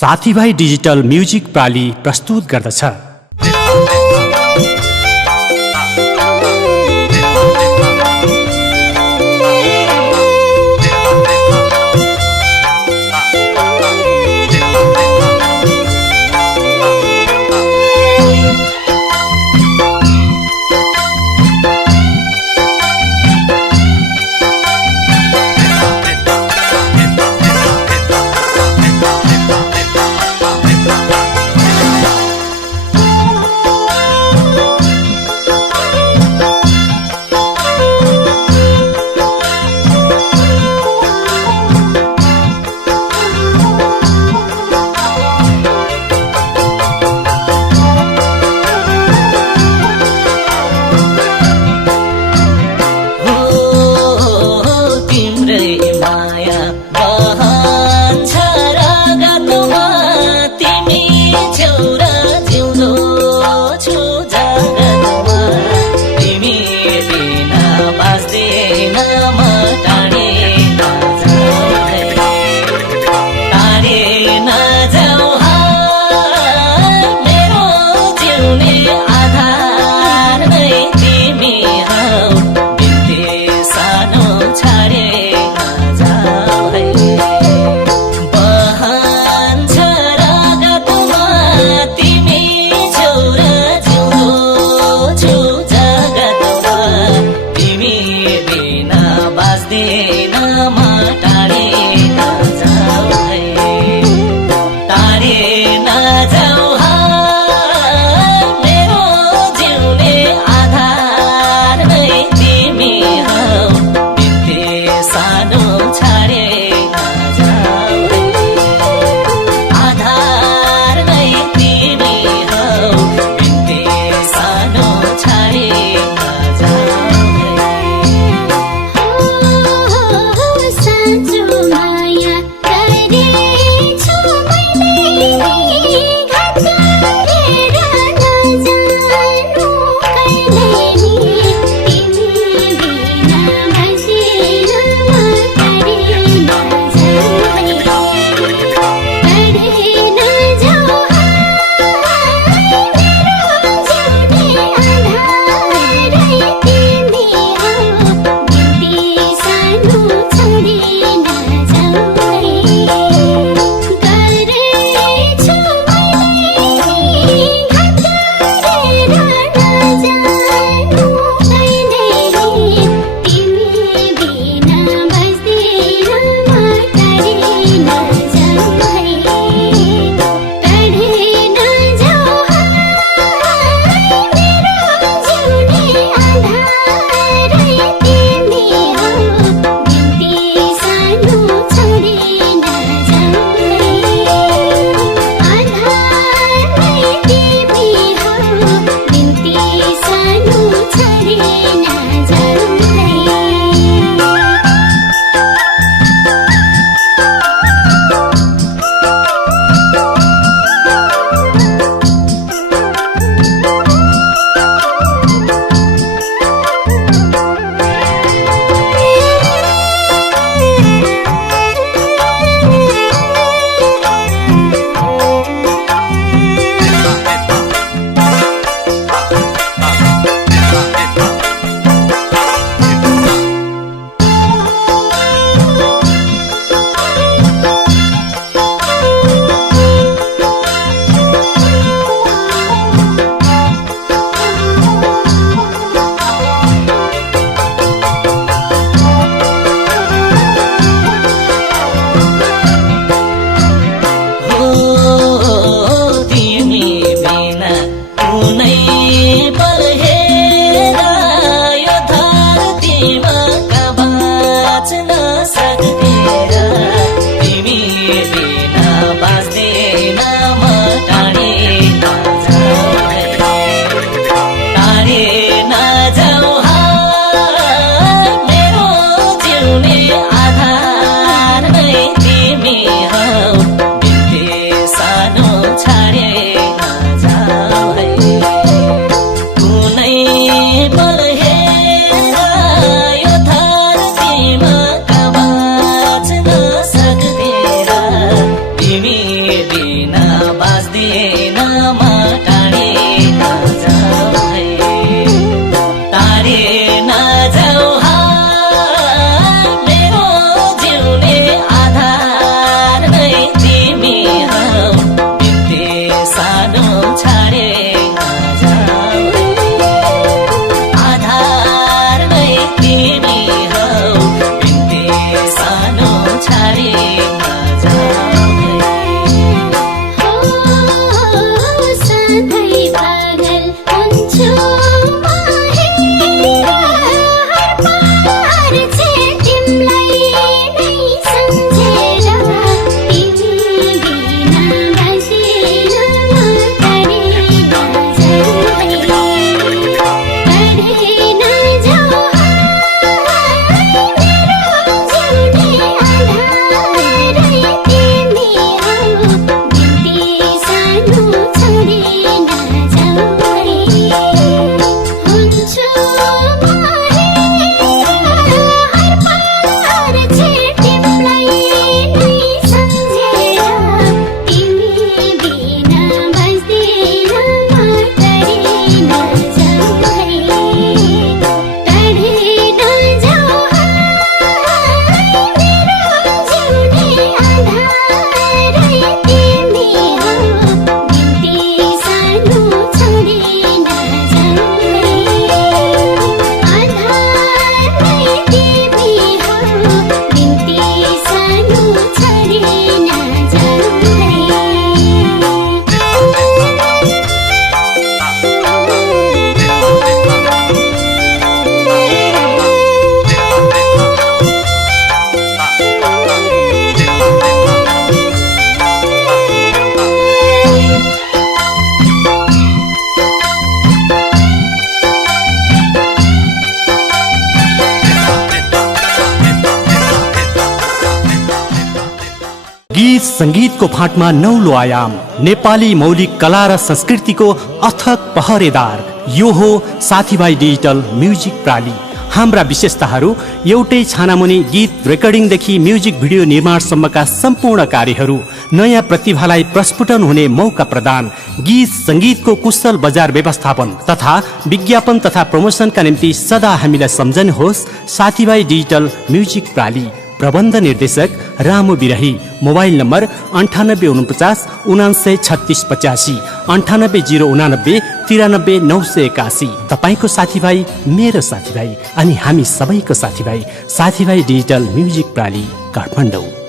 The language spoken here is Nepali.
साथीभाइ डिजिटल म्युजिक प्राली प्रस्तुत गर्दछ। बिना बाँच्दिन म टाढे नजाऊ है टाढे नजाऊ मेरो जिउने आधार नै तिमी हौ बित्ते सानो छाडे नजाऊ आधार नै तिमी हौ बित्ते सानो छाडे गीत संगीतको फाँटमा नौलो आयाम नेपाली मौलिक कला र संस्कृतिको अथक पहरेदार यो हो साथीभाइ डिजिटल म्युजिक प्राली। हाम्रा विशेषताहरू एउटै छानामुनि गीत रेकर्डिङदेखि म्युजिक भिडियो निर्माणसम्मका सम्पूर्ण कार्यहरू, नयाँ प्रतिभालाई प्रस्फुटन हुने मौका प्रदान, गीत संगीतको कुशल बजार व्यवस्थापन तथा विज्ञापन तथा प्रमोसनका निम्ति सदा हामीलाई सम्झनुहोस् साथीभाइ डिजिटल म्युजिक प्राली। प्रबन्ध निर्देशक रामु बिरही। Mobile number 9849 96 85 98 089 93 981। तपाईको साथीभाइ मेरो साथीभाइ अनि हामी सबैको साथीभाइ साथीभाइ डिजिटल म्युजिक प्राली काठमाडौँ।